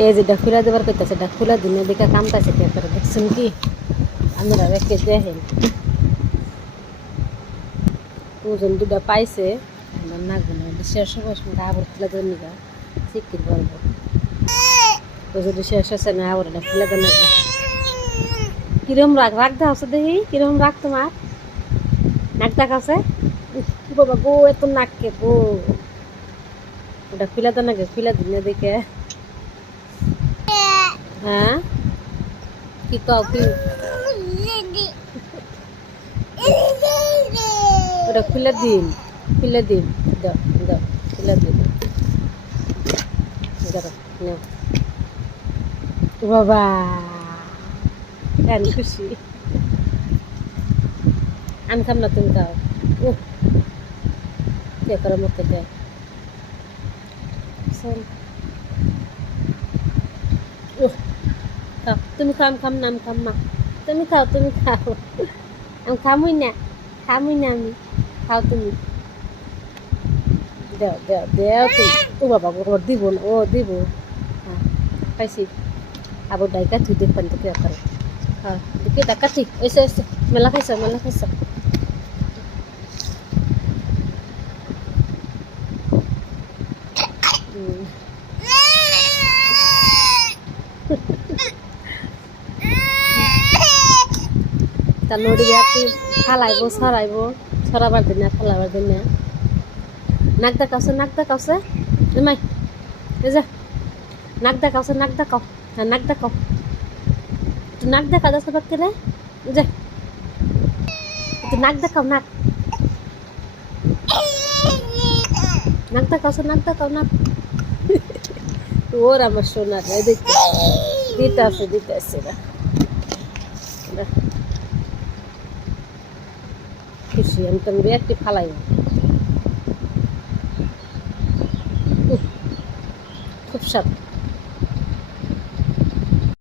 এই যে ডাকুলা দেবার কইতাছে, ডাকুলা দিনে দিকে কামতাছে কে করে দেখছেন কি? আমরা রেখে দেখেন ওজন দুটা পাইছে, আমার না গুনে শেষ হবার সময় আবার খুলে দেন নিগা শিখির পারবো। তো যদি শেষ হচ্ছে না আবার এটা খুলে দেন নাকি কিরম রাগ রাগ দেওয়া দেখি কিরম রাগ তোমার নাক দেখাচ্ছে কি বাবা গো এত নাককে গো ওটা খুলে দেন নাকি খুলে দিন দেখে। হ্যাঁ কি কাও কি ওটা খুলে দিন দাও দাও খুলে দিন দাও বাবা কেন খুশি আমি খাম না তুমি খাও ও কে করো মুখে দে খাও তুমি খাও আমি খাম না আমি খাম না তুমি খাও আমি খামুই না আমি খাও তুমি দেও তুমি ও বাবা ওর দিব না ও দিব হ্যাঁ খাইছি আবার ডাইকা তুই দেখবেন তো কে করে হ্যাঁ দেখি ডাকা ঠিক এসে মেলা খাইছ তা নদী ব্যাগটি ফালাইব ছড়াবার দিন না ফেলাবার দিন না নাক দেখাওছে মাই এই যে নাক দেখাও হ্যাঁ নাক দেখাও একটু নাক দেখা যাচ্ছে বাকি রে যে একটু নাক দেখাও নাক দেখাও ওর আমার সোনার রে দিতে আছে খুশি আমি তো একটি ফালাই খুব স্বাদ